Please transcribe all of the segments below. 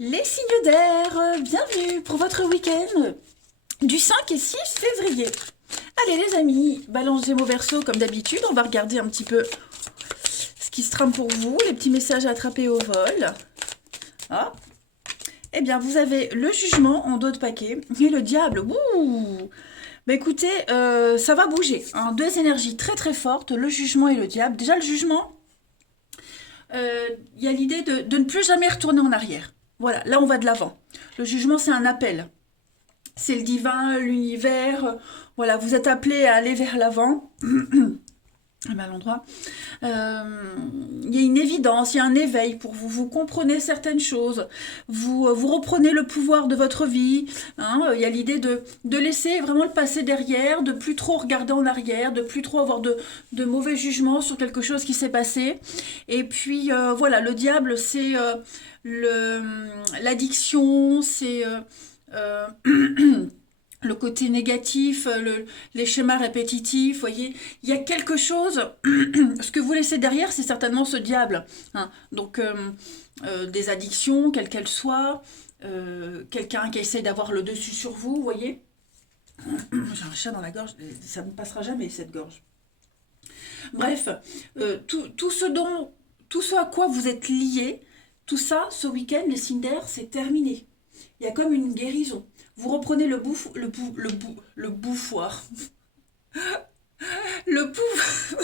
Les signes d'air, bienvenue pour votre week-end du 5 et 6 février. Allez les amis, balance Gémeaux Verseau comme d'habitude, on va regarder un petit peu ce qui se trame pour vous, les petits messages à attraper au vol. Ah. Eh bien, vous avez le jugement en dos de paquet et le diable. Ouh. Bah écoutez, ça va bouger, hein. Deux énergies très très fortes, le jugement et le diable. Déjà le jugement, il y a l'idée de ne plus jamais retourner en arrière. Voilà, là on va de l'avant. Le jugement, c'est un appel. C'est le divin, l'univers. Voilà, vous êtes appelé à aller vers l'avant. À mal endroit. Il y a une évidence, il y a un éveil pour vous. Vous comprenez certaines choses. Vous reprenez le pouvoir de votre vie. Hein. Il y a l'idée de laisser vraiment le passé derrière, de plus trop regarder en arrière, de plus trop avoir de mauvais jugements sur quelque chose qui s'est passé. Et puis voilà, le diable, c'est l'addiction, c'est le côté négatif, les schémas répétitifs, voyez, il y a quelque chose, ce que vous laissez derrière, c'est certainement ce diable. Hein. Donc, des addictions, quelles qu'elles soient, quelqu'un qui essaie d'avoir le dessus sur vous, vous voyez. J'ai un chat dans la gorge, ça ne passera jamais cette gorge. Bref, tout ce à quoi vous êtes liés, tout ça, ce week-end, les Cinder, c'est terminé. Il y a comme une guérison. Vous reprenez le bouffoir. Le pouf.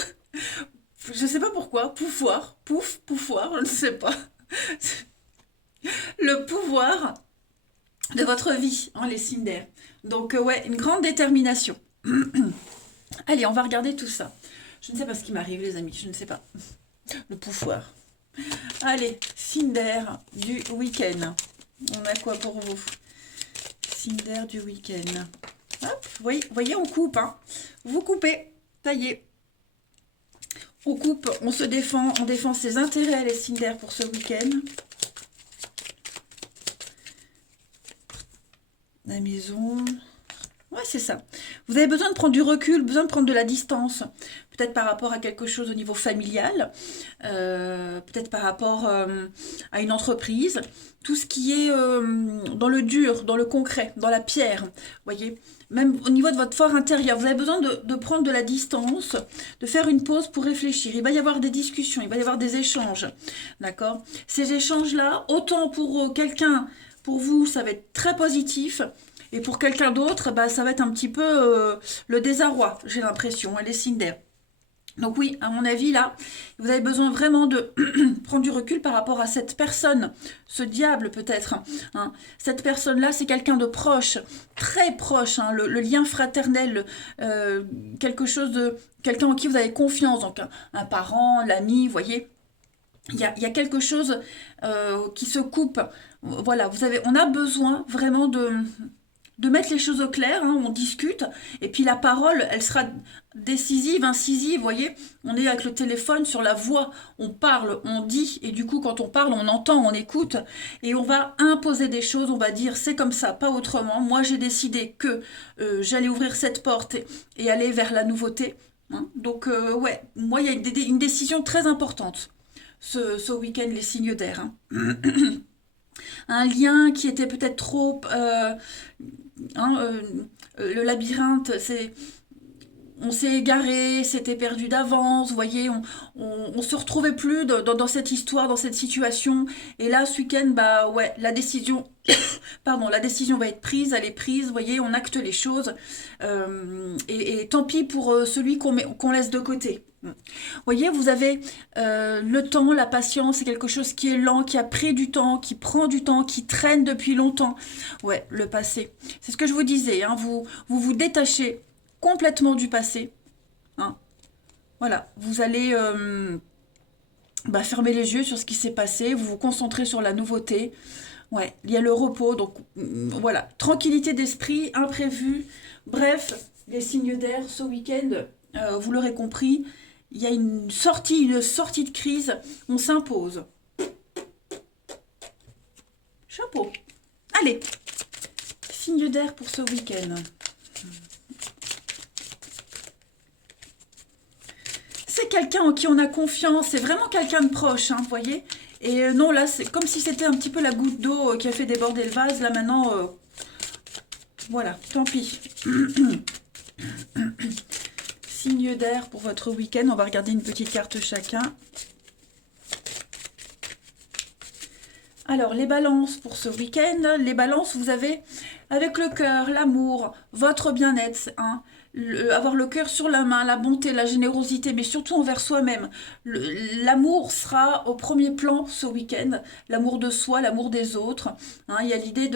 Je sais pas pourquoi. Poufoir. Pouf, poufoir, je ne sais pas. Le pouvoir de votre vie, hein, les Cinder. Donc, ouais, une grande détermination. Allez, on va regarder tout ça. Je ne sais pas ce qui m'arrive, les amis. Je ne sais pas. Le poufoir. Allez, Cinder du week-end. On a quoi pour vous? Cinder du week-end. Hop, voyez, on coupe. Hein. Vous coupez, taillez. On coupe, on se défend, on défend ses intérêts, les Cinder, pour ce week-end. La maison. Ouais, c'est ça. Vous avez besoin de prendre du recul, besoin de prendre de la distance. Peut-être par rapport à quelque chose au niveau familial, peut-être par rapport à une entreprise. Tout ce qui est dans le dur, dans le concret, dans la pierre. Voyez, même au niveau de votre fort intérieur, vous avez besoin de prendre de la distance, de faire une pause pour réfléchir. Il va y avoir des discussions, il va y avoir des échanges. D'accord? Ces échanges-là, autant pour quelqu'un, pour vous, ça va être très positif. Et pour quelqu'un d'autre, bah, ça va être un petit peu le désarroi, j'ai l'impression, les Cinder. Donc oui, à mon avis, là, vous avez besoin vraiment de prendre du recul par rapport à cette personne, ce diable peut-être. Hein. Cette personne-là, c'est quelqu'un de proche, très proche, hein, le lien fraternel, quelque chose de... quelqu'un en qui vous avez confiance, donc un parent, l'ami, vous voyez. Il y a quelque chose qui se coupe. Voilà, on a besoin vraiment de mettre les choses au clair, hein, on discute, et puis la parole, elle sera décisive, incisive, vous voyez, on est avec le téléphone sur la voix, on parle, on dit, et du coup quand on parle, on entend, on écoute, et on va imposer des choses, on va dire c'est comme ça, pas autrement, moi j'ai décidé que j'allais ouvrir cette porte et aller vers la nouveauté, hein. Donc ouais, moi il y a une décision très importante, ce week-end, les signes d'air, hein. Un lien qui était peut-être trop hein, le labyrinthe, on s'est égaré, c'était perdu d'avance, vous voyez, on se retrouvait plus dans cette histoire, dans cette situation. Et là, ce week-end, bah ouais, la décision, pardon, la décision va être prise, elle est prise, vous voyez, on acte les choses. Et tant pis pour celui qu'on laisse de côté. Vous voyez, vous avez le temps, la patience, c'est quelque chose qui est lent, qui a pris du temps, qui prend du temps, qui traîne depuis longtemps. Ouais, le passé. C'est ce que je vous disais, hein, vous détachez complètement du passé. Hein. Voilà, vous allez fermer les yeux sur ce qui s'est passé, vous vous concentrez sur la nouveauté. Ouais, il y a le repos, donc voilà, tranquillité d'esprit, imprévu. Bref, les signes d'air ce week-end, vous l'aurez compris, il y a une sortie de crise, on s'impose. Chapeau. Allez, signe d'air pour ce week-end. C'est quelqu'un en qui on a confiance, c'est vraiment quelqu'un de proche, hein, vous voyez. Et non, là, c'est comme si c'était un petit peu la goutte d'eau qui a fait déborder le vase. Là, maintenant, voilà, tant pis. Signe d'air pour votre week-end. On va regarder une petite carte chacun. Alors, les balances pour ce week-end. Les balances, vous avez avec le cœur, l'amour, votre bien-être, hein, avoir le cœur sur la main, la bonté, la générosité, mais surtout envers soi-même. L'amour sera au premier plan ce week-end. L'amour de soi, l'amour des autres. Hein, il y a l'idée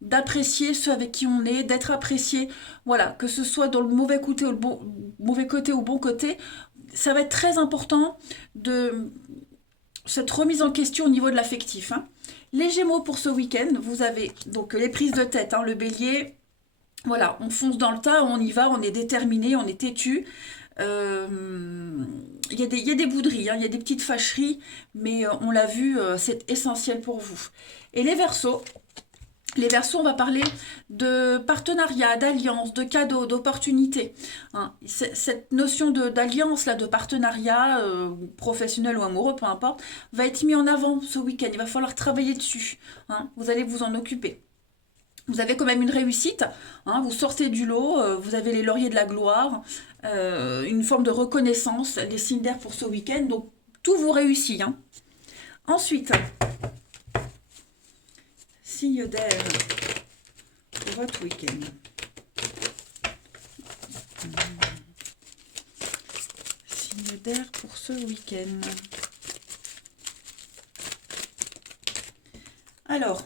d'apprécier ceux avec qui on est, d'être apprécié. Voilà, que ce soit dans le mauvais côté ou le mauvais côté ou bon côté. Ça va être très important de cette remise en question au niveau de l'affectif. Hein. Les Gémeaux pour ce week-end, vous avez donc les prises de tête, hein, le Bélier, voilà, on fonce dans le tas, on y va, on est déterminé, on est têtu. Il y a des bouderies, hein, il y a des petites fâcheries, mais on l'a vu, c'est essentiel pour vous. Et les Verseaux, on va parler de partenariat, d'alliance, de cadeaux, d'opportunités. Hein. Cette notion d'alliance, là, de partenariat, professionnel ou amoureux, peu importe, va être mis en avant ce week-end. Il va falloir travailler dessus. Hein. Vous allez vous en occuper. Vous avez quand même une réussite, hein, vous sortez du lot, vous avez les lauriers de la gloire, une forme de reconnaissance, les signes d'air pour ce week-end, donc tout vous réussit. Hein. Ensuite, signe d'air pour votre week-end. Signe d'air pour ce week-end. Alors,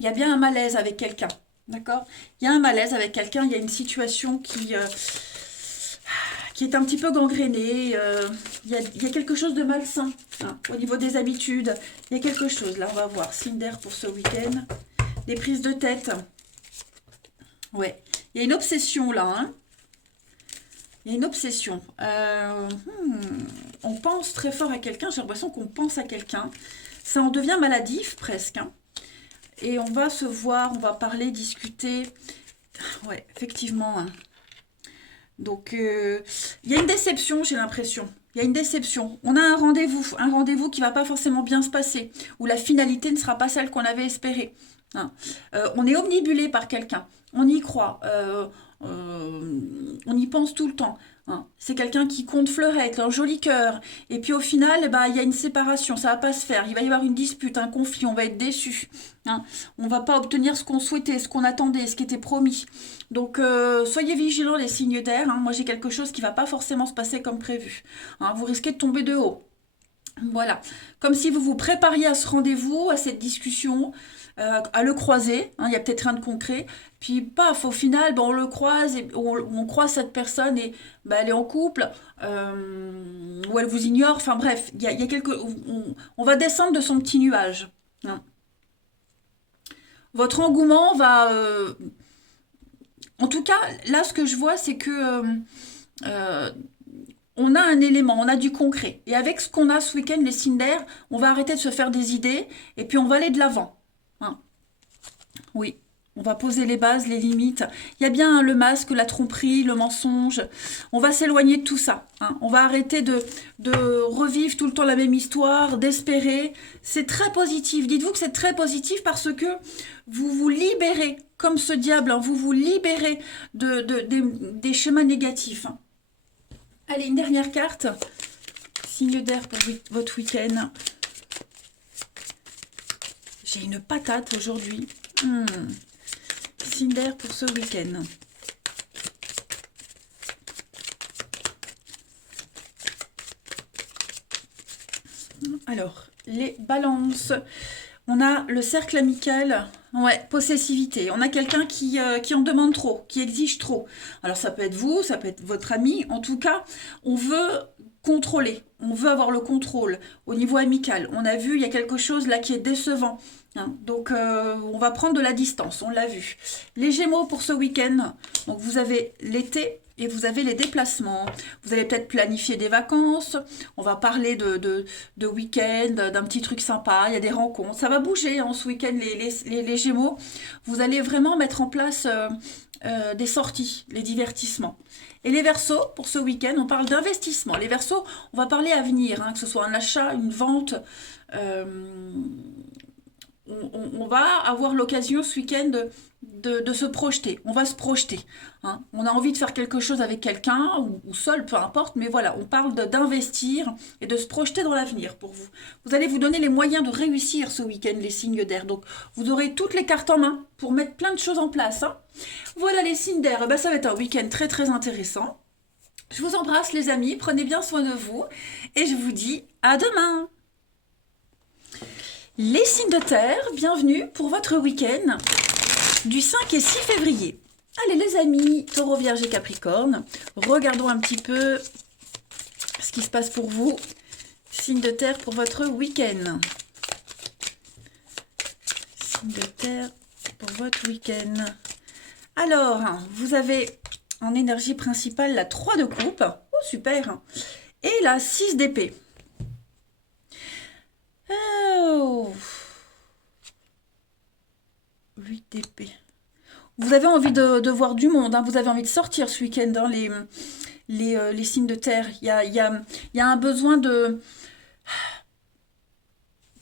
il y a bien un malaise avec quelqu'un, d'accord? Il y a un malaise avec quelqu'un, il y a une situation qui est un petit peu gangrénée, il y a quelque chose de malsain, hein, au niveau des habitudes. Il y a quelque chose, là, on va voir. Signe d'air pour ce week-end. Des prises de tête. Ouais, il y a une obsession, là, hein. Il y a une obsession. On pense très fort à quelqu'un, j'ai l'impression qu'on pense à quelqu'un. Ça en devient maladif, presque, hein. Et on va se voir, on va parler, discuter. Ouais, effectivement. Hein. Donc, il y a une déception, j'ai l'impression. Il y a une déception. On a un rendez-vous qui ne va pas forcément bien se passer, où la finalité ne sera pas celle qu'on avait espérée. Hein. On est omnibulé par quelqu'un. On y croit. On y pense tout le temps. Hein. C'est quelqu'un qui compte fleurette, un joli cœur. Et puis au final, bah, il y a une séparation, ça va pas se faire. Il va y avoir une dispute, un conflit, on va être déçu. Hein. On va pas obtenir ce qu'on souhaitait, ce qu'on attendait, ce qui était promis. Donc soyez vigilants les signes d'air. Hein. Moi j'ai quelque chose qui va pas forcément se passer comme prévu. Hein. Vous risquez de tomber de haut. Voilà, comme si vous vous prépariez à ce rendez-vous, à cette discussion, à le croiser, hein, il y a peut-être rien de concret, puis paf, au final, ben, on le croise, et on croise cette personne et ben, elle est en couple, ou elle vous ignore, enfin bref, il y a on va descendre de son petit nuage. Hein. Votre engouement va... en tout cas, là, ce que je vois, c'est que... on a un élément, on a du concret. Et avec ce qu'on a ce week-end, les signes d'air, on va arrêter de se faire des idées et puis on va aller de l'avant. Hein. Oui, on va poser les bases, les limites. Il y a bien hein, le masque, la tromperie, le mensonge. On va s'éloigner de tout ça. Hein. On va arrêter de revivre tout le temps la même histoire, d'espérer. C'est très positif. Dites-vous que c'est très positif parce que vous vous libérez, comme ce diable, hein, vous vous libérez des schémas négatifs. Hein. Allez, une dernière carte. Signe d'air pour votre week-end. J'ai une patate aujourd'hui. Signe d'air pour ce week-end. Alors, les balances. On a le cercle amical, ouais, possessivité. On a quelqu'un qui en demande trop, qui exige trop. Alors ça peut être vous, ça peut être votre ami. En tout cas, on veut contrôler, on veut avoir le contrôle au niveau amical. On a vu, il y a quelque chose là qui est décevant. Hein. Donc on va prendre de la distance, on l'a vu. Les Gémeaux pour ce week-end. Donc vous avez l'été, et vous avez les déplacements. Vous allez peut-être planifier des vacances, on va parler de week-end, d'un petit truc sympa, il y a des rencontres. Ça va bouger hein, ce week-end, les Gémeaux. Vous allez vraiment mettre en place des sorties, les divertissements. Et les Verseaux, pour ce week-end, on parle d'investissement. Les Verseaux, on va parler avenir, hein, que ce soit un achat, une vente. euh, on va avoir l'occasion ce week-end de se projeter. On va se projeter. Hein. On a envie de faire quelque chose avec quelqu'un ou seul, peu importe, mais voilà, on parle d'investir et de se projeter dans l'avenir pour vous. Vous allez vous donner les moyens de réussir ce week-end, les signes d'air. Donc, vous aurez toutes les cartes en main pour mettre plein de choses en place. Hein. Voilà les signes d'air. Eh ben, ça va être un week-end très très intéressant. Je vous embrasse les amis, prenez bien soin de vous et je vous dis à demain. Les signes de terre, bienvenue pour votre week-end du 5 et 6 février. Allez les amis, Taureau, Vierge et Capricorne, regardons un petit peu ce qui se passe pour vous. Signe de terre pour votre week-end. Signe de terre pour votre week-end. Alors, vous avez en énergie principale la 3 de coupe. Oh, super. Et la 6 d'épée. Oh. 8 d'épée. Vous avez envie de voir du monde, hein. Vous avez envie de sortir ce week-end dans les signes de terre. Il y a un besoin de...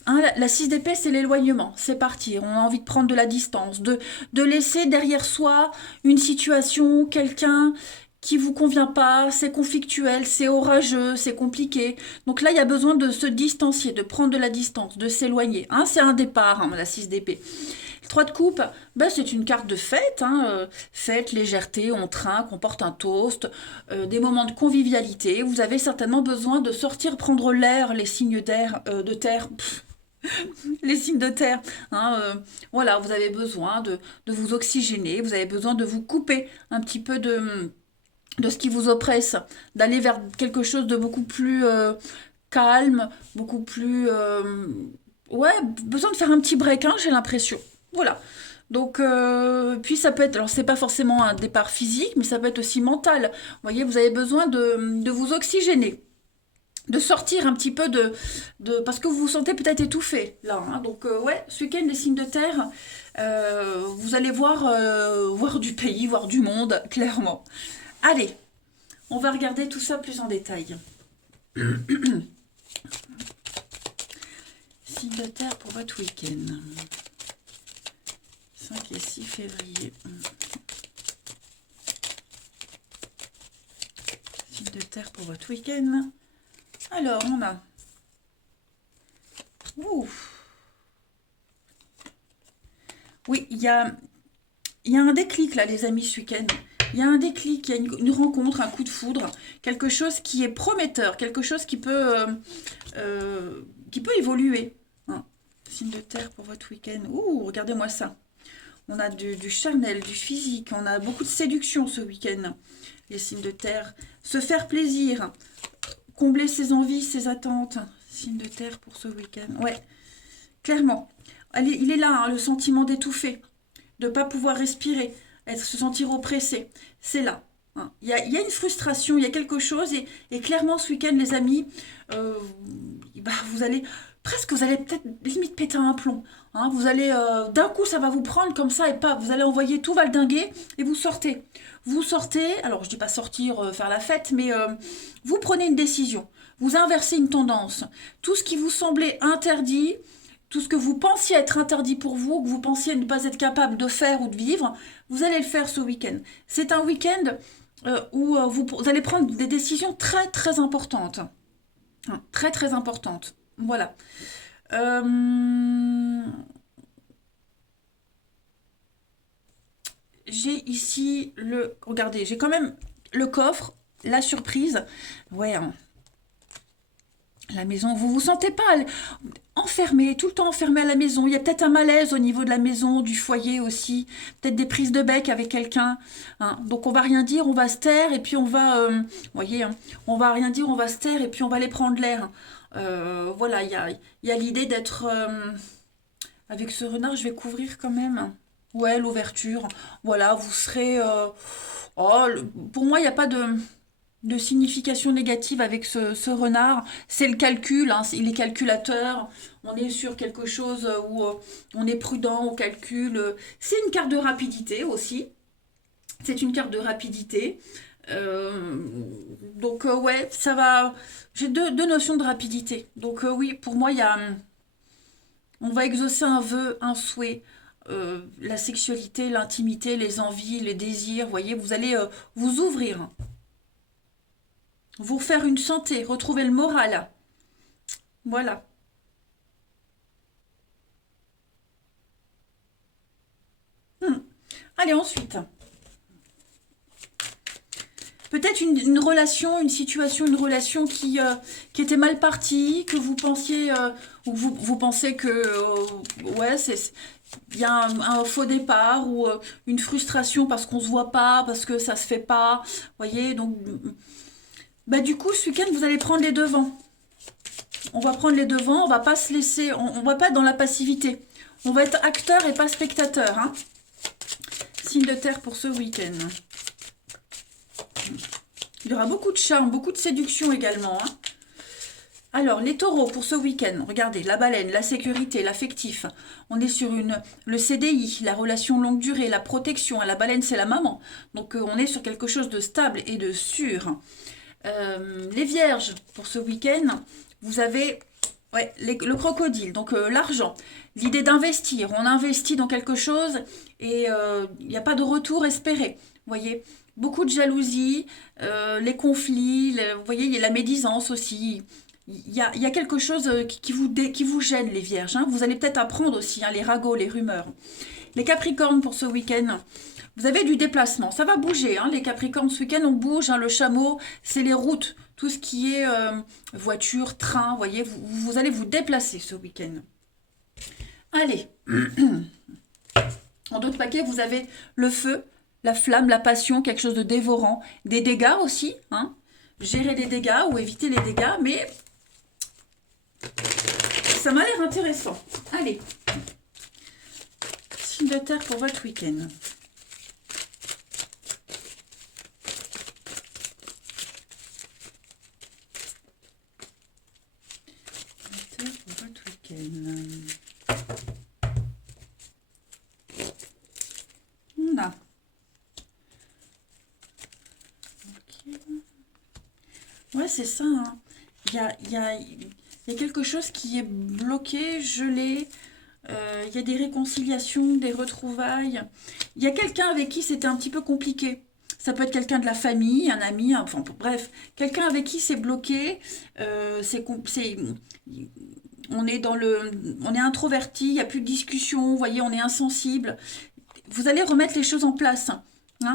Hein, la 6 d'épée, c'est l'éloignement, c'est partir. On a envie de prendre de la distance, de laisser derrière soi une situation, quelqu'un qui vous convient pas, c'est conflictuel, c'est orageux, c'est compliqué. Donc là, il y a besoin de se distancier, de prendre de la distance, de s'éloigner. Hein, c'est un départ, hein, la 6 d'épée. Le 3 de coupe, ben, c'est une carte de fête, hein, fête, légèreté, on trinque, on porte un toast, des moments de convivialité. Vous avez certainement besoin de sortir prendre l'air, les signes d'air, de terre. Les signes de terre, hein, voilà, vous avez besoin de vous oxygéner, vous avez besoin de vous couper un petit peu de ce qui vous oppresse, d'aller vers quelque chose de beaucoup plus calme, beaucoup plus... ouais, besoin de faire un petit break, hein, j'ai l'impression. Voilà. Donc, puis ça peut être, alors c'est pas forcément un départ physique, mais ça peut être aussi mental. Vous voyez, vous avez besoin de vous oxygéner, de sortir un petit peu parce que vous vous sentez peut-être étouffé là. Hein. Donc ouais, ce week-end les signes de terre, vous allez voir du pays, voir du monde, clairement. Allez, on va regarder tout ça plus en détail. Signes de terre pour votre week-end. 5 et 6 février. Signes de terre pour votre week-end. Alors, on a... Ouf. Oui, il y a un déclic là, les amis, ce week-end. Il y a un déclic, il y a une rencontre, un coup de foudre, quelque chose qui est prometteur, quelque chose qui peut évoluer. Hein. Signe de terre pour votre week-end. Ouh, regardez-moi ça. On a du charnel, du physique, on a beaucoup de séduction ce week-end. Les signes de terre. Se faire plaisir. Combler ses envies, ses attentes. Signe de terre pour ce week-end. Ouais, clairement. Il est là, hein, le sentiment d'étouffer, de ne pas pouvoir respirer, se sentir oppressé. C'est là. Hein. Il y a une frustration, il y a quelque chose. Et clairement, ce week-end, les amis, vous allez peut-être limite péter un plomb. Hein. Vous allez, d'un coup, ça va vous prendre comme ça et pas. Vous allez envoyer tout valdinguer et vous sortez. Vous sortez, alors je dis pas sortir, faire la fête, mais vous prenez une décision. Vous inversez une tendance. Tout ce qui vous semblait interdit, tout ce que vous pensiez être interdit pour vous, que vous pensiez ne pas être capable de faire ou de vivre, vous allez le faire ce week-end. C'est un week-end où vous allez prendre des décisions très très importantes. Hein, très très importantes. Voilà. J'ai ici regardez, j'ai quand même le coffre, la surprise. Ouais, hein. La maison, vous vous sentez pas enfermé, tout le temps enfermé à la maison. Il y a peut-être un malaise au niveau de la maison, du foyer aussi. Peut-être des prises de bec avec quelqu'un. Hein. Donc on va rien dire, on va se taire et puis on va... vous voyez, hein, on va rien dire, on va se taire et puis on va aller prendre l'air. Voilà, il y a l'idée d'être... avec ce renard, je vais couvrir quand même. Ouais, l'ouverture. Voilà, vous serez... oh, pour moi, il n'y a pas de signification négative avec ce renard. C'est le calcul, hein, il est calculateur. On est sur quelque chose où on est prudent au calcul. C'est une carte de rapidité aussi. C'est une carte de rapidité. Euh, donc ouais, ça va. J'ai deux notions de rapidité. Donc oui, pour moi, on va exaucer un vœu, un souhait. La sexualité, l'intimité, les envies, les désirs, vous voyez, vous allez vous ouvrir, vous refaire une santé, retrouver le moral. Voilà. Hmm. Allez, ensuite. Peut-être une relation, une situation, une relation qui était mal partie, que vous pensiez, ou vous pensez que, ouais, il y a un faux départ, ou une frustration parce qu'on se voit pas, parce que ça se fait pas, voyez, donc, bah du coup, ce week-end, vous allez prendre les devants. On va prendre les devants, on va pas se laisser, on va pas être dans la passivité. On va être acteur et pas spectateur, hein. Signe de terre pour ce week-end. Il y aura beaucoup de charme, beaucoup de séduction également, hein. Alors, les taureaux pour ce week-end, regardez, la baleine, la sécurité, l'affectif. On est sur le CDI, la relation longue durée, la protection. La baleine, c'est la maman. Donc, on est sur quelque chose de stable et de sûr. Les vierges, pour ce week-end, vous avez ouais, le crocodile, donc l'argent. L'idée d'investir. On investit dans quelque chose et il n'y a pas de retour espéré. Vous voyez, beaucoup de jalousie, les conflits, vous voyez, il y a la médisance aussi. Il y a quelque chose qui vous gêne, les vierges, hein. Vous allez peut-être apprendre aussi, hein, les ragots, les rumeurs. Les capricornes pour ce week-end, vous avez du déplacement. Ça va bouger, hein, les capricornes ce week-end, on bouge, hein, le chameau, c'est les routes. Tout ce qui est voiture, train, vous voyez, vous allez vous déplacer ce week-end. Allez, en d'autres paquets, vous avez le feu, la flamme, la passion, quelque chose de dévorant. Des dégâts aussi, hein. Gérer les dégâts ou éviter les dégâts, mais ça m'a l'air intéressant. Allez, signe de terre pour votre week-end. Pour votre week-end. On a. Ok. Ouais, c'est ça, hein. Il y a quelque chose qui est bloqué, gelé. Il y a des réconciliations, des retrouvailles. Il y a quelqu'un avec qui c'était un petit peu compliqué. Ça peut être quelqu'un de la famille, un ami, enfin bref, quelqu'un avec qui c'est bloqué. On est on est introverti, il n'y a plus de discussion, vous voyez, on est insensible. Vous allez remettre les choses en place, hein.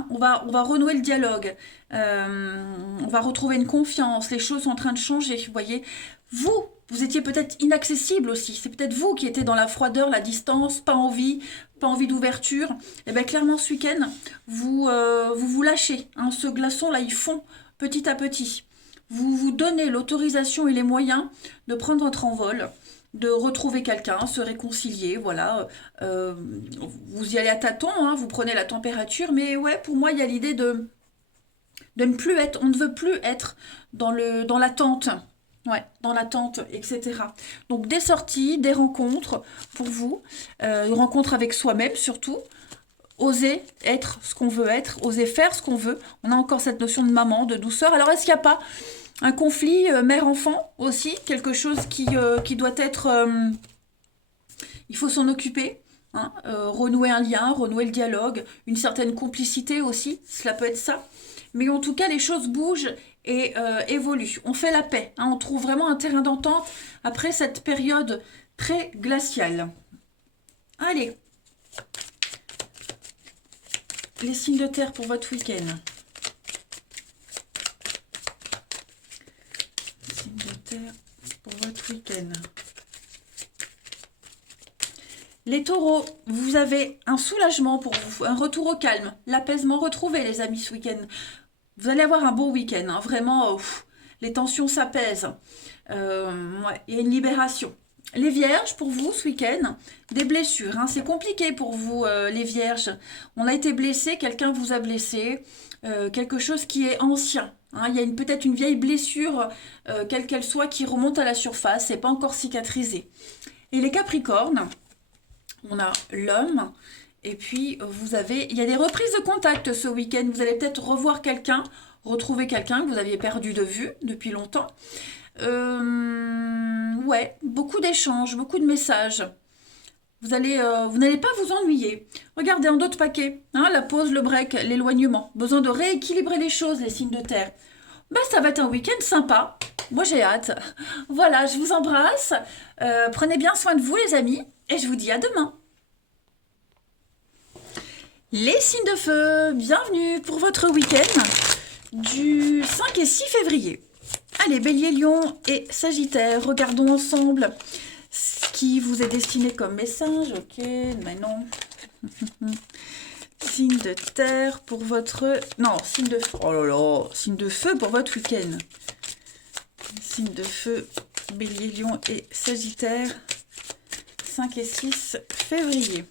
On va renouer le dialogue. On va retrouver une confiance. Les choses sont en train de changer, vous voyez. Vous étiez peut-être inaccessible aussi. C'est peut-être vous qui étiez dans la froideur, la distance, pas envie d'ouverture. Et bien clairement, ce week-end, vous lâchez, hein. Ce glaçon-là, il fond petit à petit. Vous vous donnez l'autorisation et les moyens de prendre votre envol, de retrouver quelqu'un, se réconcilier, voilà. Euh, vous y allez à tâtons, hein, vous prenez la température, mais ouais, pour moi, il y a l'idée de ne plus être, on ne veut plus être dans l'attente. Ouais, dans l'attente, etc. Donc des sorties, des rencontres pour vous, une rencontre avec soi-même surtout, oser être ce qu'on veut être, oser faire ce qu'on veut. On a encore cette notion de maman, de douceur. Alors est-ce qu'il n'y a pas un conflit mère-enfant aussi, quelque chose qui doit être... il faut s'en occuper, hein, renouer un lien, renouer le dialogue, une certaine complicité aussi, cela peut être ça. Mais en tout cas, les choses bougent et évoluent. On fait la paix, hein, on trouve vraiment un terrain d'entente après cette période très glaciale. Allez, les signes de terre pour votre week-end. Signes de terre pour votre week-end. Les taureaux, vous avez un soulagement pour vous, un retour au calme, l'apaisement retrouvé, les amis, ce week-end. Vous allez avoir un beau week-end, hein, vraiment, les tensions s'apaisent. Ouais, il y a une libération. Les vierges, pour vous, ce week-end, des blessures. Hein. C'est compliqué pour vous, les vierges. On a été blessé, quelqu'un vous a blessé, quelque chose qui est ancien. Hein. Il y a peut-être une vieille blessure, quelle qu'elle soit, qui remonte à la surface, c'est pas encore cicatrisé. Et les capricornes, on a l'homme, et puis il y a des reprises de contact ce week-end. Vous allez peut-être revoir quelqu'un, retrouver quelqu'un que vous aviez perdu de vue depuis longtemps. Ouais, beaucoup d'échanges, beaucoup de messages. Vous n'allez pas vous ennuyer. Regardez en d'autres paquets, hein, la pause, le break, l'éloignement. Besoin de rééquilibrer les choses, les signes de terre. Bah, ça va être un week-end sympa. Moi, j'ai hâte. Voilà, je vous embrasse. Prenez bien soin de vous, les amis, et je vous dis à demain. Les signes de feu, bienvenue pour votre week-end du 5 et 6 février. Allez, Bélier, Lion et Sagittaire, regardons ensemble ce qui vous est destiné comme message. Ok, mais non. Signe de terre pour votre... Non, signe de feu. Oh là là, signe de feu pour votre week-end. Signe de feu, Bélier, Lion et Sagittaire, 5 et 6 février.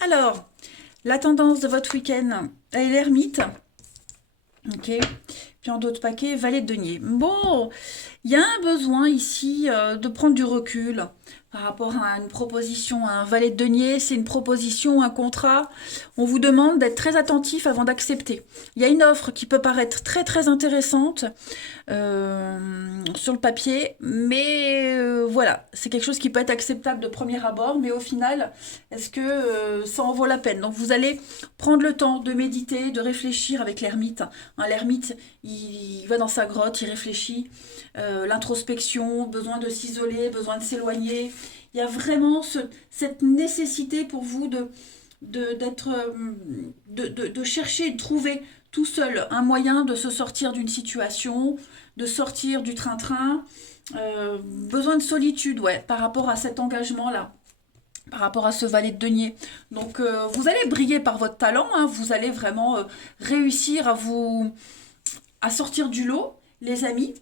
Alors, la tendance de votre week-end, elle est l'ermite. Ok. Puis en d'autres paquets, valet de denier. Bon, il y a un besoin ici de prendre du recul par rapport à une proposition. Un valet de denier, c'est une proposition, un contrat. On vous demande d'être très attentif avant d'accepter. Il y a une offre qui peut paraître très très intéressante sur le papier, mais voilà, c'est quelque chose qui peut être acceptable de premier abord, mais au final, est-ce que ça en vaut la peine? Donc vous allez prendre le temps de méditer, de réfléchir avec l'ermite. Hein, l'ermite, il va dans sa grotte, il réfléchit, l'introspection, besoin de s'isoler, besoin de s'éloigner. Il y a vraiment cette nécessité pour vous de chercher, de trouver tout seul un moyen de se sortir d'une situation, de sortir du train-train. Besoin de solitude, ouais, par rapport à cet engagement-là, par rapport à ce valet de denier. Donc vous allez briller par votre talent, hein, vous allez vraiment réussir à sortir du lot, les amis.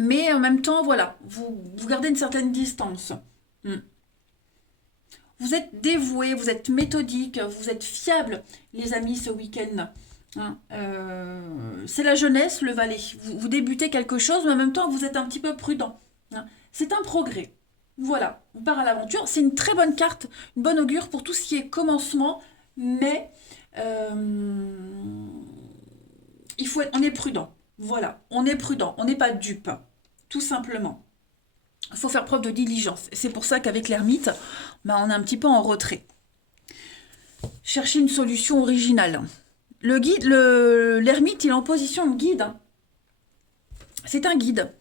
Mais en même temps, voilà, vous gardez une certaine distance. Hmm. Vous êtes dévoués, vous êtes méthodiques, vous êtes fiables, les amis, ce week-end. Hein, c'est la jeunesse, le valet. Vous débutez quelque chose, mais en même temps, vous êtes un petit peu prudent. Hein. C'est un progrès. Voilà, on part à l'aventure. C'est une très bonne carte, une bonne augure pour tout ce qui est commencement, mais on est prudent. Voilà, on est prudent, on n'est pas dupe, tout simplement. Il faut faire preuve de diligence. C'est pour ça qu'avec l'ermite, bah, on est un petit peu en retrait. Chercher une solution originale. L'ermite, il est en position de guide. C'est un guide.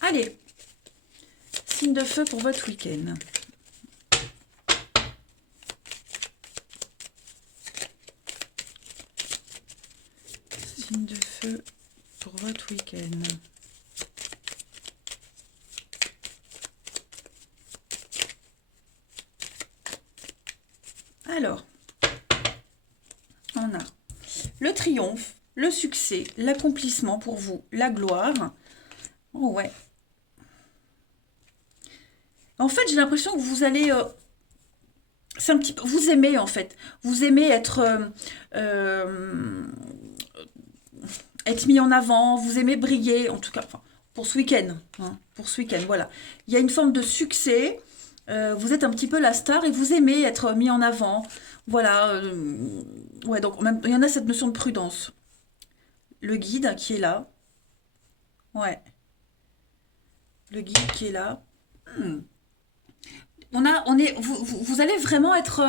Allez, signe de feu pour votre week-end. Signe de feu pour votre week-end. Alors, on a le triomphe, le succès, l'accomplissement pour vous, la gloire. Oh ouais. En fait, j'ai l'impression que vous allez... c'est un petit peu... Vous aimez, en fait. Vous aimez être mis en avant, vous aimez briller, en tout cas, enfin, pour ce week-end. Hein, pour ce week-end, voilà. Il y a une forme de succès. Vous êtes un petit peu la star et vous aimez être mis en avant. Voilà. Ouais, donc même, il y en a cette notion de prudence. Le guide qui est là. Ouais. Le guide qui est là. Hmm. Vous allez vraiment être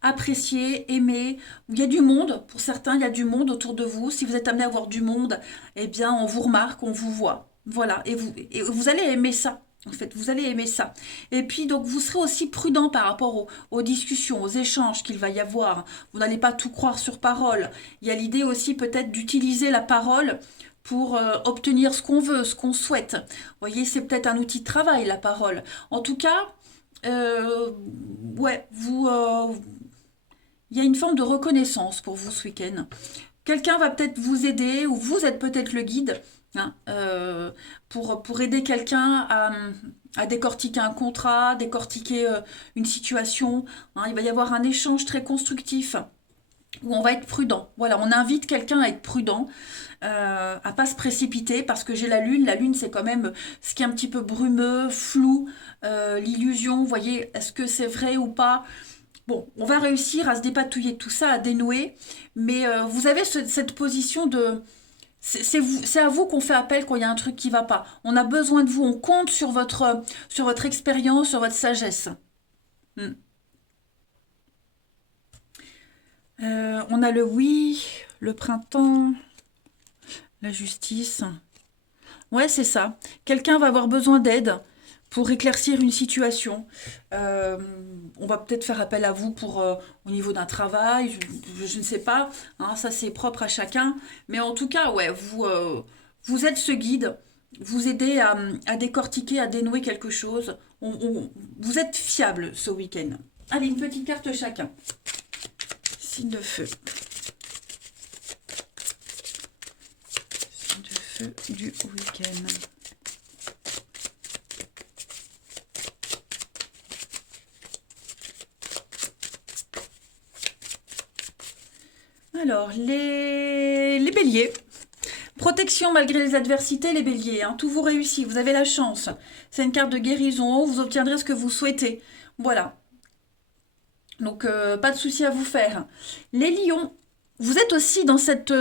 apprécié, aimé. Il y a du monde, pour certains, il y a du monde autour de vous. Si vous êtes amené à avoir du monde, eh bien, on vous remarque, on vous voit. Voilà, et vous allez aimer ça. En fait, vous allez aimer ça. Et puis, donc, vous serez aussi prudent par rapport aux discussions, aux échanges qu'il va y avoir. Vous n'allez pas tout croire sur parole. Il y a l'idée aussi peut-être d'utiliser la parole pour obtenir ce qu'on veut, ce qu'on souhaite. Vous voyez, c'est peut-être un outil de travail, la parole. En tout cas, euh, ouais, il y a une forme de reconnaissance pour vous ce week-end. Quelqu'un va peut-être vous aider ou vous êtes peut-être le guide hein, pour aider quelqu'un à décortiquer un contrat, décortiquer une situation. Hein. Il va y avoir un échange très constructif où on va être prudent. Voilà, on invite quelqu'un à être prudent, à pas se précipiter parce que j'ai la lune. La lune, c'est quand même ce qui est un petit peu brumeux, flou, l'illusion. Vous voyez, est-ce que c'est vrai ou pas? Bon, on va réussir à se dépatouiller de tout ça, à dénouer, mais vous avez cette position de... C'est à vous qu'on fait appel quand il y a un truc qui va pas. On a besoin de vous, on compte sur votre expérience, sur votre sagesse. Hmm. On a le oui, le printemps, la justice. Ouais, c'est ça. Quelqu'un va avoir besoin d'aide pour éclaircir une situation. Euh, on va peut-être faire appel à vous pour au niveau d'un travail, je ne sais pas. Hein, ça, c'est propre à chacun. Mais en tout cas, ouais, vous êtes ce guide. Vous aidez à décortiquer, à dénouer quelque chose. Vous êtes fiable ce week-end. Allez, une petite carte chacun. Signe de feu. Signe de feu du week-end. Alors, les béliers. Protection malgré les adversités, les béliers. Hein, tout vous réussit, vous avez la chance. C'est une carte de guérison, vous obtiendrez ce que vous souhaitez. Voilà. Donc, pas de souci à vous faire. Les lions. Vous êtes aussi dans cette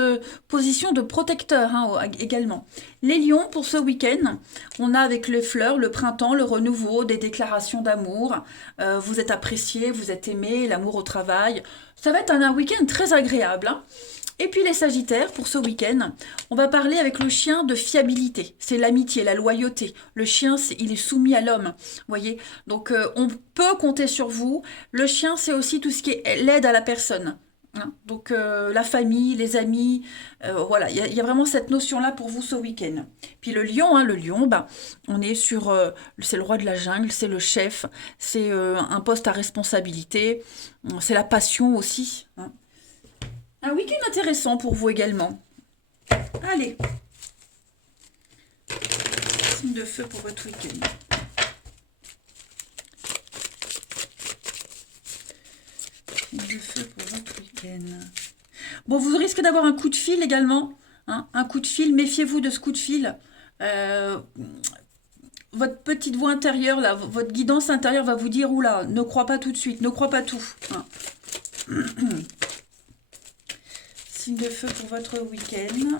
position de protecteur hein, également. Les lions, pour ce week-end, on a avec les fleurs, le printemps, le renouveau, des déclarations d'amour. Vous êtes apprécié, vous êtes aimé, l'amour au travail. Ça va être un week-end très agréable. Hein. Et puis les Sagittaires, pour ce week-end, on va parler avec le chien de fiabilité. C'est l'amitié, la loyauté. Le chien, il est soumis à l'homme. Voyez. Donc on peut compter sur vous. Le chien, c'est aussi tout ce qui est l'aide à la personne. Hein. Donc la famille, les amis, voilà, il y a vraiment cette notion-là pour vous ce week-end. Puis le lion, bah, on est sur, c'est le roi de la jungle, c'est le chef, c'est un poste à responsabilité, c'est la passion aussi. Hein. Un week-end intéressant pour vous également. Allez, signe de feu pour votre week-end. Signe de feu pour votre week-end. Bon, vous risquez d'avoir un coup de fil également. Hein, un coup de fil, méfiez-vous de ce coup de fil. Euh, votre petite voix intérieure, là, votre guidance intérieure va vous dire, oula, ne crois pas tout de suite, ne crois pas tout. Hein. Signe de feu pour votre week-end.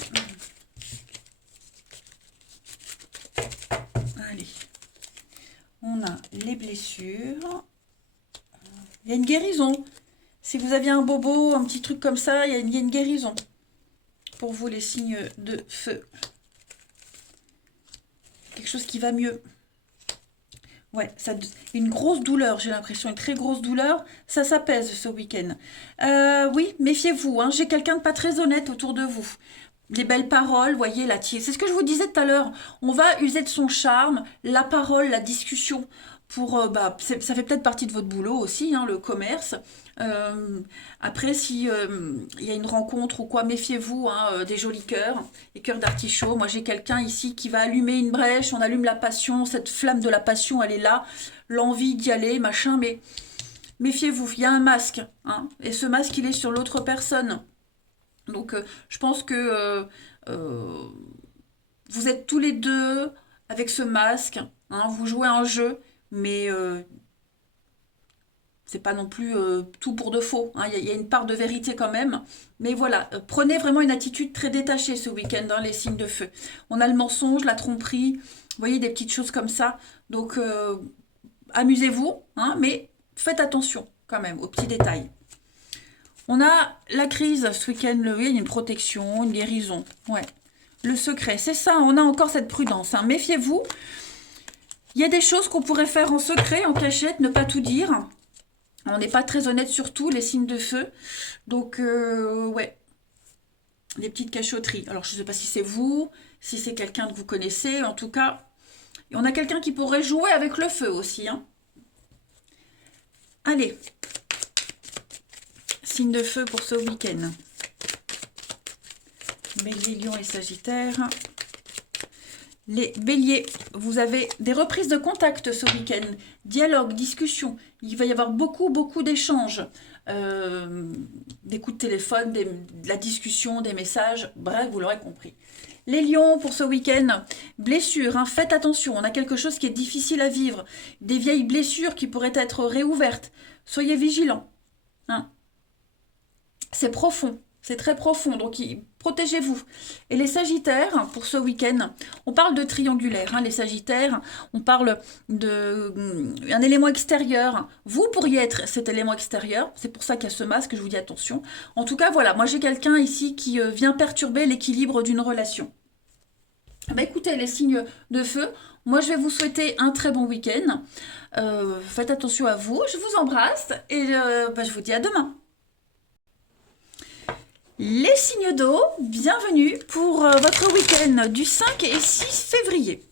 Allez. On a les blessures. Il y a une guérison. Si vous aviez un bobo, un petit truc comme ça, il y a une guérison. Pour vous, les signes de feu. Quelque chose qui va mieux. Ouais, une grosse douleur, j'ai l'impression, une très grosse douleur. Ça s'apaise ce week-end. Oui, méfiez-vous, hein, j'ai quelqu'un de pas très honnête autour de vous. Des belles paroles, voyez, c'est ce que je vous disais tout à l'heure. On va user de son charme, la parole, la discussion. Pour, ça fait peut-être partie de votre boulot aussi, hein, le commerce. Euh, Après, si il y a une rencontre ou quoi, méfiez-vous hein, des jolis cœurs, les cœurs d'artichaut. Moi, j'ai quelqu'un ici qui va allumer une brèche. On allume la passion, cette flamme de la passion, elle est là. L'envie d'y aller, machin, mais méfiez-vous. Il y a un masque, hein, et ce masque, il est sur l'autre personne. Donc, je pense que euh, vous êtes tous les deux avec ce masque. Hein, vous jouez un jeu, mais c'est pas non plus tout pour de faux. Hein. Il y a une part de vérité quand même. Mais voilà, prenez vraiment une attitude très détachée ce week-end dans les signes de feu. On a le mensonge, la tromperie, vous voyez, des petites choses comme ça. Donc, amusez-vous, hein, mais faites attention quand même aux petits détails. On a la crise ce week-end, il y a une protection, une guérison. Ouais. Le secret, c'est ça, on a encore cette prudence. Hein. Méfiez-vous. Il y a des choses qu'on pourrait faire en secret, en cachette, ne pas tout dire. On n'est pas très honnête sur tout, les signes de feu. Donc, ouais, des petites cachotteries. Alors, je ne sais pas si c'est vous, si c'est quelqu'un que vous connaissez. En tout cas, on a quelqu'un qui pourrait jouer avec le feu aussi. Hein. Allez, signe de feu pour ce week-end. Bélier, Lion et Sagittaire. Les béliers, vous avez des reprises de contact ce week-end, dialogue, discussion. Il va y avoir beaucoup, beaucoup d'échanges, des coups de téléphone, de la discussion, des messages, bref, vous l'aurez compris. Les lions, pour ce week-end, blessures, hein, faites attention, on a quelque chose qui est difficile à vivre, des vieilles blessures qui pourraient être réouvertes. Soyez vigilants. Hein. C'est profond. C'est très profond, donc protégez-vous. Et les sagittaires, pour ce week-end, on parle de triangulaire, hein, les sagittaires, on parle d'un élément extérieur. Vous pourriez être cet élément extérieur, c'est pour ça qu'il y a ce masque, je vous dis attention. En tout cas, voilà, moi j'ai quelqu'un ici qui vient perturber l'équilibre d'une relation. Bah, écoutez, les signes de feu, moi je vais vous souhaiter un très bon week-end. Faites attention à vous, je vous embrasse et je vous dis à demain. Les signes d'eau, bienvenue pour votre week-end du 5 et 6 février.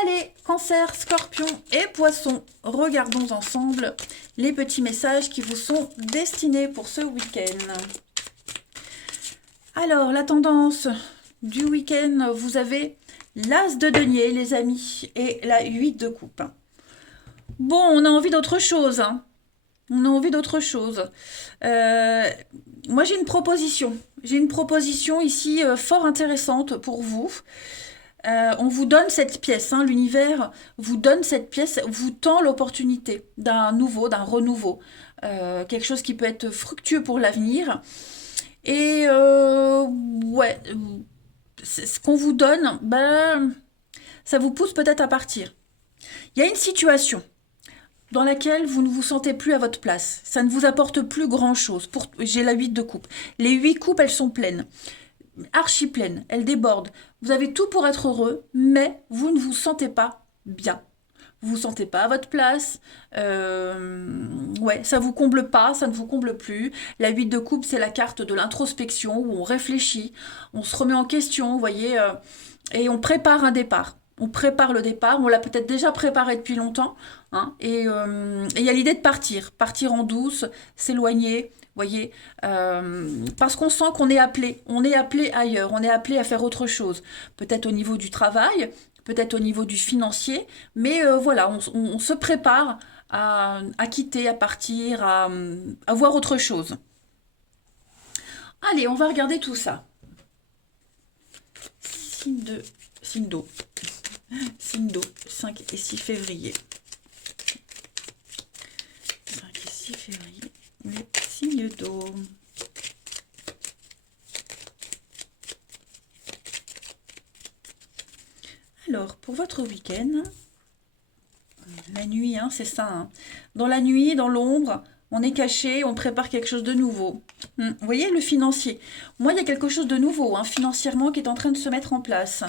Allez, cancer, scorpion et poisson, regardons ensemble les petits messages qui vous sont destinés pour ce week-end. Alors, la tendance du week-end, vous avez l'as de denier, les amis, et la 8 de coupe. Bon, on a envie d'autre chose, hein. On a envie d'autre chose. Moi, j'ai une proposition. J'ai une proposition ici fort intéressante pour vous. On vous donne cette pièce. Hein, l'univers vous donne cette pièce, vous tend l'opportunité d'un nouveau, d'un renouveau. Quelque chose qui peut être fructueux pour l'avenir. Et ouais, ce qu'on vous donne, ben, ça vous pousse peut-être à partir. Il y a une situation dans laquelle vous ne vous sentez plus à votre place. Ça ne vous apporte plus grand-chose. J'ai la 8 de coupe. Les 8 coupes, elles sont pleines. Archi pleines. Elles débordent. Vous avez tout pour être heureux, mais vous ne vous sentez pas bien. Vous ne vous sentez pas à votre place. Ouais, ça ne vous comble pas, ça ne vous comble plus. La 8 de coupe, c'est la carte de l'introspection où on réfléchit, on se remet en question, vous voyez, et on prépare un départ. On prépare le départ, on l'a peut-être déjà préparé depuis longtemps, hein, et il y a l'idée de partir en douce, s'éloigner, voyez, parce qu'on sent qu'on est appelé ailleurs, on est appelé à faire autre chose, peut-être au niveau du travail, peut-être au niveau du financier, mais voilà, on se prépare à quitter, à partir, à voir autre chose. Allez, on va regarder tout ça. Signe d'eau. Signe d'eau, 5 et 6 février. 5 et 6 février, les signes d'eau. Alors, pour votre week-end, la nuit, hein, c'est ça. Hein. Dans la nuit, dans l'ombre, on est caché, on prépare quelque chose de nouveau. Vous voyez, le financier. Moi, il y a quelque chose de nouveau, hein, financièrement, qui est en train de se mettre en place.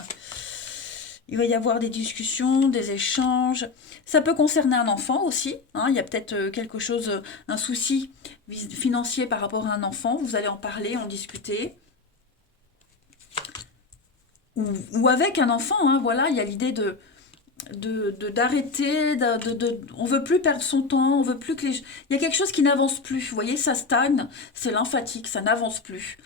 Il va y avoir des discussions, des échanges. Ça peut concerner un enfant aussi. Hein. Il y a peut-être quelque chose, un souci financier par rapport à un enfant. Vous allez en parler, en discuter. Ou avec un enfant. Hein. Voilà, il y a l'idée d'arrêter. On veut plus perdre son temps. On veut plus que il y a quelque chose qui n'avance plus. Vous voyez, ça stagne. C'est lymphatique, ça n'avance plus.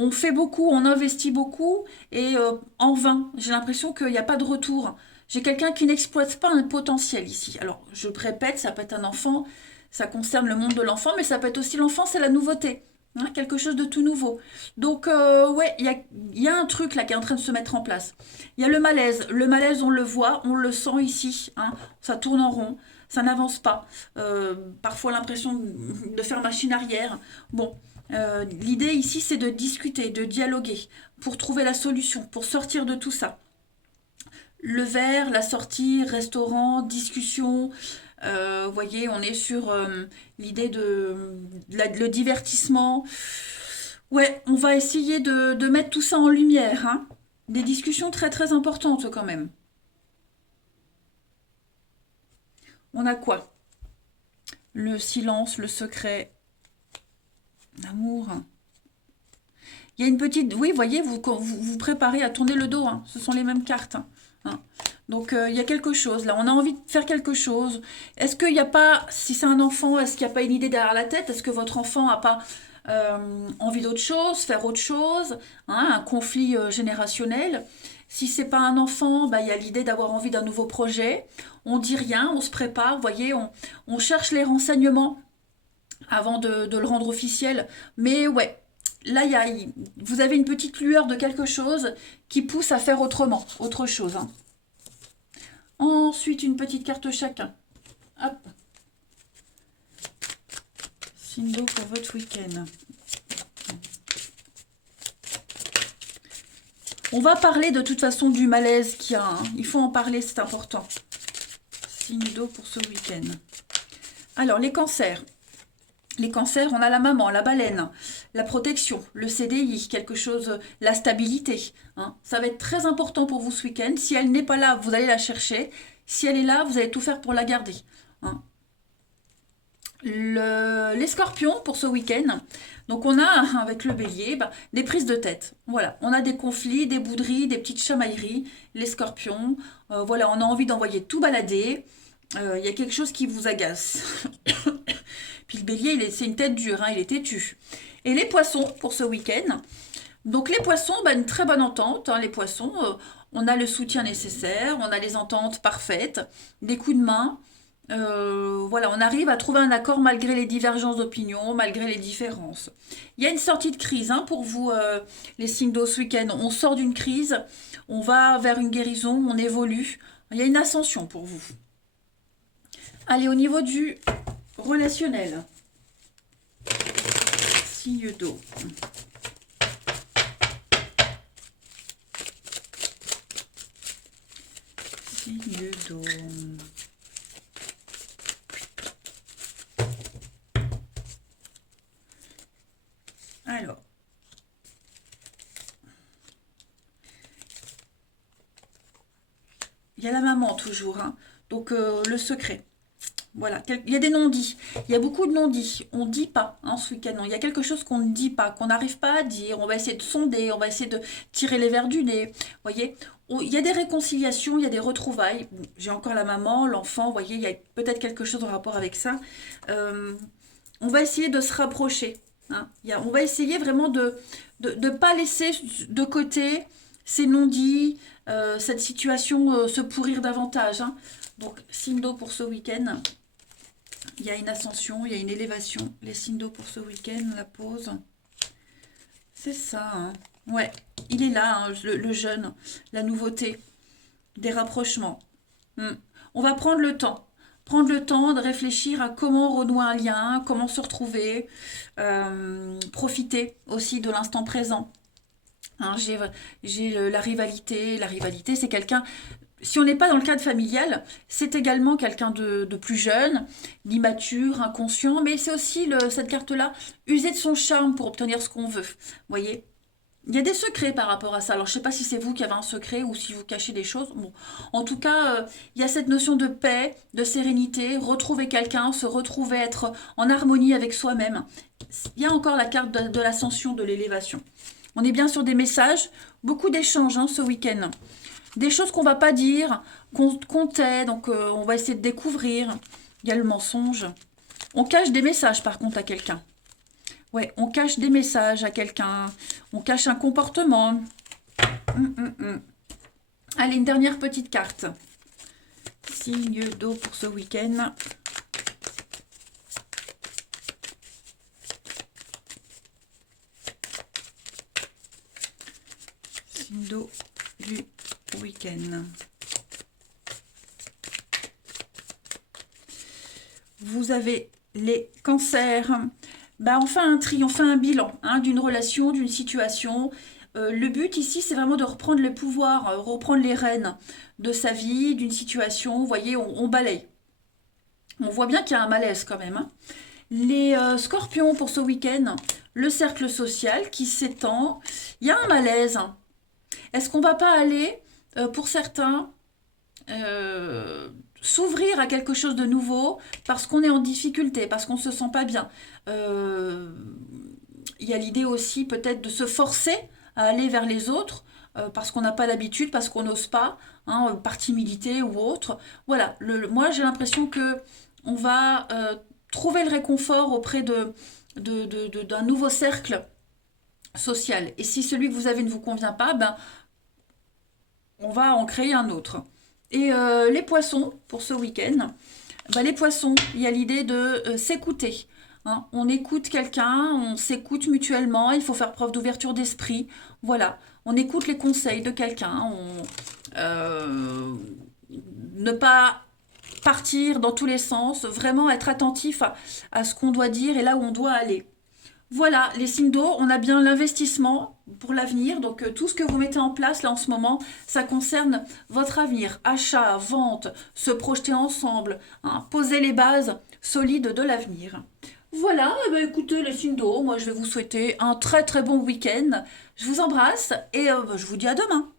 On fait beaucoup, on investit beaucoup et en vain. J'ai l'impression qu'il n'y a pas de retour. J'ai quelqu'un qui n'exploite pas un potentiel ici. Alors, je le répète, ça peut être un enfant, ça concerne le monde de l'enfant, mais ça peut être aussi l'enfant, c'est la nouveauté. Hein, quelque chose de tout nouveau. Donc, ouais, il y a un truc là qui est en train de se mettre en place. Il y a le malaise. Le malaise, on le voit, on le sent ici. Hein, ça tourne en rond, ça n'avance pas. Parfois, l'impression de faire machine arrière. Bon. L'idée ici, c'est de discuter, de dialoguer pour trouver la solution, pour sortir de tout ça. Le verre, la sortie, restaurant, discussion. Vous voyez, on est sur l'idée le divertissement. Ouais, on va essayer de mettre tout ça en lumière. Hein. Des discussions très très importantes quand même. On a quoi? Le silence, le secret. L'amour. Il y a une petite... Oui, voyez, vous préparez à tourner le dos. Hein. Ce sont les mêmes cartes. Hein. Donc, il y a quelque chose. Là, on a envie de faire quelque chose. Est-ce qu'il n'y a pas... Si c'est un enfant, est-ce qu'il n'y a pas une idée derrière la tête? Est-ce que votre enfant n'a pas envie d'autre chose, faire autre chose, hein, un conflit générationnel. Si c'est pas un enfant, bah, il y a l'idée d'avoir envie d'un nouveau projet. On dit rien, on se prépare, vous voyez, on cherche les renseignements avant de le rendre officiel. Mais ouais, là, vous avez une petite lueur de quelque chose qui pousse à faire autrement, autre chose, hein. Ensuite, une petite carte chacun. Hop. Signe d'eau pour votre week-end. On va parler de toute façon du malaise qu'il y a, hein. Il faut en parler, c'est important. Signe d'eau pour ce week-end. Alors, les cancers. Les cancers, on a la maman, la baleine, la protection, le CDI, quelque chose, la stabilité, hein. Ça va être très important pour vous ce week-end. Si elle n'est pas là, vous allez la chercher. Si elle est là, vous allez tout faire pour la garder, hein. Les scorpions pour ce week-end. Donc on a avec le bélier des prises de tête. Voilà, on a des conflits, des bouderies, des petites chamailleries. Les scorpions, voilà, on a envie d'envoyer tout balader. Il y a quelque chose qui vous agace. Puis le bélier, c'est une tête dure, hein, il est têtu. Et les poissons pour ce week-end. Donc les poissons, une très bonne entente, hein, les poissons. On a le soutien nécessaire, on a les ententes parfaites, des coups de main. Voilà, on arrive à trouver un accord malgré les divergences d'opinion, malgré les différences. Il y a une sortie de crise, hein, pour vous, les signes d'eau ce week-end. On sort d'une crise, on va vers une guérison, on évolue. Il y a une ascension pour vous. Allez, au niveau du relationnel. Signe d'eau. Signe d'eau. Alors, il y a la maman toujours, hein. Donc le secret. Voilà, il y a des non-dits. Il y a beaucoup de non-dits. On ne dit pas, hein, ce week-end. Il y a quelque chose qu'on ne dit pas, qu'on n'arrive pas à dire. On va essayer de sonder, on va essayer de tirer les vers du nez. Vous voyez, il y a des réconciliations, il y a des retrouvailles. Bon, j'ai encore la maman, l'enfant, vous voyez, il y a peut-être quelque chose en rapport avec ça. On va essayer de se rapprocher, hein. On va essayer vraiment de ne pas laisser de côté ces non-dits, cette situation se pourrir davantage, hein. Donc, signe d'eau pour ce week-end. Il y a une ascension, il y a une élévation. Les signes d'eau pour ce week-end, la pause. C'est ça, hein. Ouais, il est là, hein, le jeune, la nouveauté, des rapprochements. On va prendre le temps. Prendre le temps de réfléchir à comment renouer un lien, comment se retrouver, profiter aussi de l'instant présent. Hein, j'ai la rivalité. La rivalité, c'est quelqu'un... Si on n'est pas dans le cadre familial, c'est également quelqu'un de plus jeune, d'immature, inconscient, mais c'est aussi cette carte-là, user de son charme pour obtenir ce qu'on veut. Vous voyez, il y a des secrets par rapport à ça. Alors, je ne sais pas si c'est vous qui avez un secret ou si vous cachez des choses. Bon, en tout cas, il y a cette notion de paix, de sérénité, retrouver quelqu'un, se retrouver, être en harmonie avec soi-même. Il y a encore la carte de l'ascension, de l'élévation. On est bien sur des messages, beaucoup d'échanges, hein, ce week-end. Des choses qu'on ne va pas dire, qu'on tait, donc on va essayer de découvrir. Il y a le mensonge. On cache des messages par contre à quelqu'un. Ouais, on cache des messages à quelqu'un. On cache un comportement. Allez, une dernière petite carte. Signe d'eau pour ce week-end. Signe d'eau du week-end. Vous avez les cancers. On fait un tri, on fait un bilan, hein, d'une relation, d'une situation. Le but ici, c'est vraiment de reprendre le pouvoir, reprendre les rênes de sa vie, d'une situation. Vous voyez, on balaye. On voit bien qu'il y a un malaise quand même, hein. Les scorpions pour ce week-end, le cercle social qui s'étend. Il y a un malaise, hein. Est-ce qu'on va pas aller, pour certains, s'ouvrir à quelque chose de nouveau parce qu'on est en difficulté, parce qu'on ne se sent pas bien. Il y a l'idée aussi peut-être de se forcer à aller vers les autres parce qu'on n'a pas l'habitude, parce qu'on n'ose pas, hein, par timidité ou autre. Voilà, moi j'ai l'impression que on va trouver le réconfort auprès d'un nouveau cercle social. Et si celui que vous avez ne vous convient pas, ben, on va en créer un autre. Et les poissons, pour ce week-end, ben, les poissons, il y a l'idée de s'écouter. Hein. On écoute quelqu'un, on s'écoute mutuellement, il faut faire preuve d'ouverture d'esprit. Voilà, on écoute les conseils de quelqu'un, ne pas partir dans tous les sens, vraiment être attentif à ce qu'on doit dire et là où on doit aller. Voilà, les signes d'eau, on a bien l'investissement pour l'avenir. Donc, tout ce que vous mettez en place là en ce moment, ça concerne votre avenir. Achat, vente, se projeter ensemble, hein, poser les bases solides de l'avenir. Voilà, eh ben, écoutez les signes d'eau, moi je vais vous souhaiter un très très bon week-end. Je vous embrasse et je vous dis à demain.